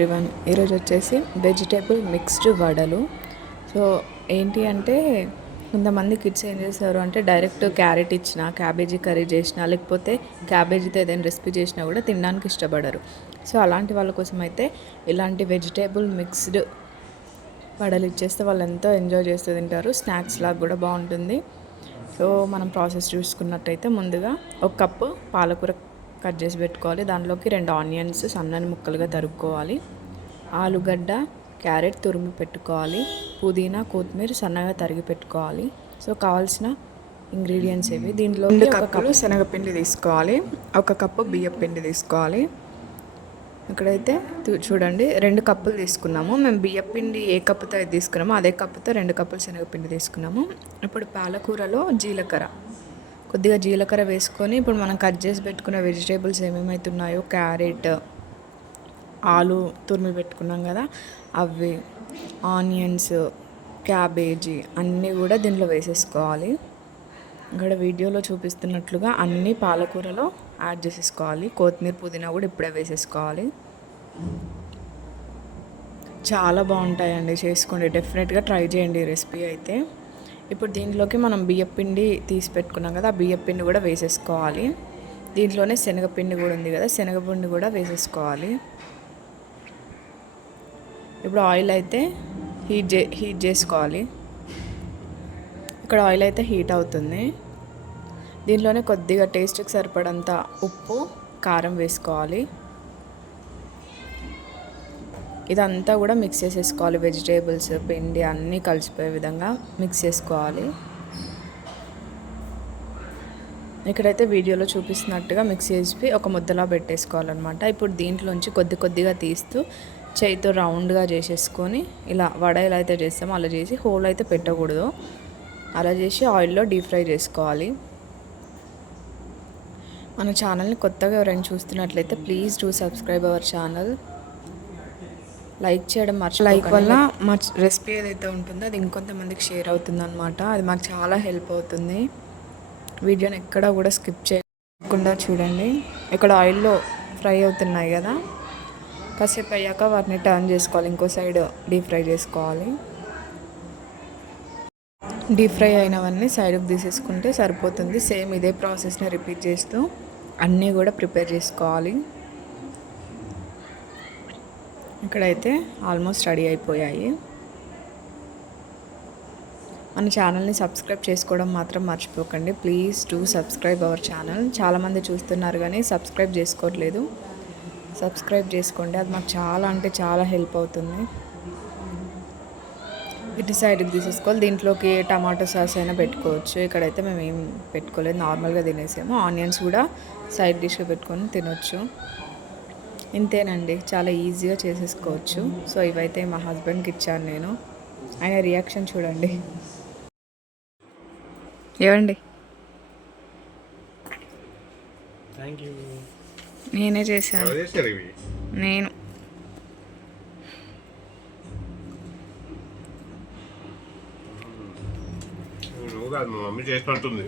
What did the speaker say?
Everyone ఈరోజు వచ్చేసి vegetable mixed వడలు. సో ఏంటి అంటే కొంతమంది కిడ్స్ ఏం చేస్తారు అంటే డైరెక్ట్ క్యారెట్ ఇచ్చిన, క్యాబేజీ కర్రీ చేసిన, లేకపోతే క్యాబేజీతో ఏదైనా రెసిపీ చేసినా కూడా తినడానికి ఇష్టపడరు. సో అలాంటి వాళ్ళ కోసం అయితే ఇలాంటి వెజిటేబుల్ మిక్స్డ్ వడలు ఇచ్చేస్తే వాళ్ళు ఎంతో ఎంజాయ్ చేస్తూ తింటారు. స్నాక్స్ లాగా కూడా బాగుంటుంది. సో మనం ప్రాసెస్ చూసుకున్నట్టయితే ముందుగా ఒక కప్పు పాలకూర కట్ చేసి పెట్టుకోవాలి. దాంట్లోకి 2 ఆనియన్స్ సన్నని ముక్కలుగా తరుక్కోవాలి. ఆలుగడ్డ, క్యారెట్ తురుము పెట్టుకోవాలి. పుదీనా, కొత్తిమీర సన్నగా తరిగి పెట్టుకోవాలి. సో కావాల్సిన ఇంగ్రీడియంట్స్ ఇవి. దీంట్లో 2 కప్పులు శనగపిండి తీసుకోవాలి, 1 కప్పు బియ్యం పిండి తీసుకోవాలి. ఇక్కడైతే చూడండి 2 కప్పులు తీసుకున్నాము. మేము బియ్యం పిండి ఏ కప్పుతో అయితే తీసుకున్నామో అదే కప్పుతో 2 కప్పులు శనగపిండి తీసుకున్నాము. ఇప్పుడు పాలకూరలో కొద్దిగా జీలకర్ర వేసుకొని ఇప్పుడు మనం కట్ చేసి పెట్టుకున్న వెజిటేబుల్స్ ఏమేమైతే ఉన్నాయో క్యారెట్, ఆలు తురిమి పెట్టుకున్నాం కదా అవి, ఆనియన్స్, క్యాబేజీ అన్నీ కూడా దీంట్లో వేసేసుకోవాలి. ఇక్కడ వీడియోలో చూపిస్తున్నట్లుగా అన్నీ పాలకూరలో యాడ్ చేసేసుకోవాలి. కొత్తిమీర, పుదీనా కూడా ఇప్పుడే వేసేసుకోవాలి. చాలా బాగుంటాయండి, చేసుకోండి, డెఫినెట్గా ట్రై చేయండి ఈ రెసిపీ అయితే. ఇప్పుడు దీంట్లోకి మనం బియ్యపిండి తీసి పెట్టుకున్నాం కదా ఆ బియ్యపిండి కూడా వేసేసుకోవాలి. దీంట్లోనే శనగపిండి కూడా ఉంది కదా, శనగపిండి కూడా వేసేసుకోవాలి. ఇప్పుడు ఆయిల్ అయితే హీట్ చేసుకోవాలి. ఇక్కడ ఆయిల్ అయితే హీట్ అవుతుంది. దీంట్లోనే కొద్దిగా టేస్ట్కి సరిపడంత ఉప్పు, కారం వేసుకోవాలి. ఇదంతా కూడా మిక్స్ చేసేసుకోవాలి. వెజిటేబుల్స్, పిండి అన్నీ కలిసిపోయే విధంగా మిక్స్ చేసుకోవాలి. ఇక్కడైతే వీడియోలో చూపిస్తున్నట్టుగా మిక్స్ చేసి ఒక ముద్దలా పెట్టేసుకోవాలన్నమాట. ఇప్పుడు దీంట్లోంచి కొద్దిగా తీస్తూ చేయితో రౌండ్గా చేసేసుకొని ఇలా వడ ఎలా అయితే చేస్తామో అలా చేసి హోల్ అయితే పెట్టకూడదు, అలా చేసి ఆయిల్లో డీప్ ఫ్రై చేసుకోవాలి. మన ఛానల్ని కొత్తగా ఎవరైనా చూస్తున్నట్లయితే please do subscribe our channel. Like చేయడం లైక్ వల్ల మా రెసిపీ ఏదైతే ఉంటుందో అది ఇంకొంతమందికి షేర్ అవుతుంది అనమాట. అది మాకు చాలా హెల్ప్ అవుతుంది. వీడియోని ఎక్కడా కూడా స్కిప్ చేయకుండా చూడండి. ఇక్కడ ఆయిల్లో ఫ్రై అవుతున్నాయి కదా, కాసేపు అయ్యాక వాటిని టర్న్ చేసుకోవాలి, ఇంకో సైడ్ డీప్ ఫ్రై చేసుకోవాలి. డీప్ ఫ్రై అయినవన్నీ సైడ్కి తీసేసుకుంటే సరిపోతుంది. సేమ్ ఇదే ప్రాసెస్ని రిపీట్ చేస్తూ అన్నీ కూడా ప్రిపేర్ చేసుకోవాలి. ఇక్కడైతే ఆల్మోస్ట్ రెడీ అయిపోయాయి. మన ఛానల్ని సబ్స్క్రైబ్ చేసుకోవడం మాత్రం మర్చిపోకండి. Please do subscribe our channel. చాలామంది చూస్తున్నారు కానీ సబ్స్క్రైబ్ చేసుకోవట్లేదు. సబ్స్క్రైబ్ చేసుకోండి, అది మాకు చాలా అంటే చాలా హెల్ప్ అవుతుంది. ఇటు సైడ్కి తీసేసుకోవాలి. దీంట్లోకి టమాటో సాస్ అయినా పెట్టుకోవచ్చు. ఇక్కడైతే మేము ఏం పెట్టుకోలేదు, నార్మల్గా తినేసాము. ఆనియన్స్ కూడా సైడ్ డిష్గా పెట్టుకొని తినొచ్చు. ఇంతేనండి, చాలా ఈజీగా చేసేసుకోవచ్చు. సో ఇవైతే మా హస్బెండ్కి ఇచ్చాను నేను. ఆయన రియాక్షన్ చూడండి. ఏవండి, నేనే చేశాను. నేను మమ్మీ చేసినట్టుంది.